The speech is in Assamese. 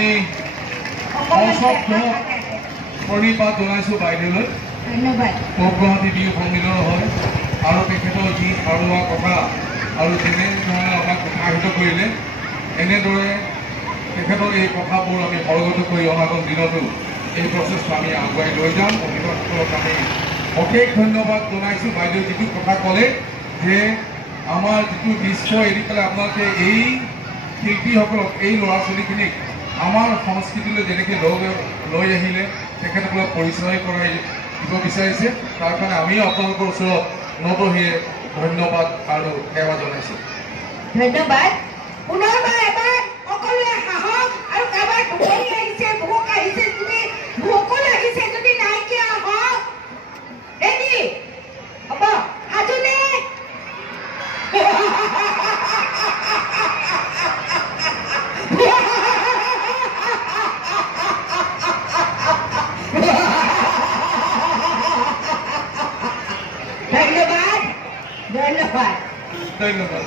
আমি অসংখ্য প্ৰণিপাত জনাইছোঁ বাইদেউলৈ। ধন্যবাদ। পূব গুৱাহাটী বিহু সন্মিলন হয় আৰু তেখেতৰ যি সাৰুৱা কথা আৰু যেনেধৰণে আমাক উৎসাহিত কৰিলে এনেদৰে তেখেতৰ এই কথাবোৰ আমি অৱগত কৰি অনাগত দিনতো এই প্ৰচেষ্টা আমি আগুৱাই লৈ যাম। অভিভাৱকসকলক আমি অশেষ ধন্যবাদ জনাইছোঁ। বাইদেউ যিটো কথা ক'লে যে আমাৰ যিটো দৃশ্য এৰি পেলাই আপোনালোকে এই শিল্পীসকলক এই ল'ৰা ছোৱালীখিনিক আমাৰ সংস্কৃতিলৈ যেনেকৈ লৈ আহিলে তেখেতসকলক পৰিচয় কৰাই দিব বিচাৰিছে, তাৰ কাৰণে আমিও আপোনালোকৰ ওচৰত নতশিৰে ধন্যবাদ আৰু সেৱা জনাইছোঁ। ধন্যবাদ। পুনৰবাৰ এবাৰ সকলোৱে সাহস আৰু কাৰোবাৰ টোপনি আহিছে, ভোক আহিছে, যদি ভোকো লাগিছে, যদি নাইকিয়া হওক ৰেডি হ'ব সাজুনে ধন্যবাদ। ধন্যবাদ।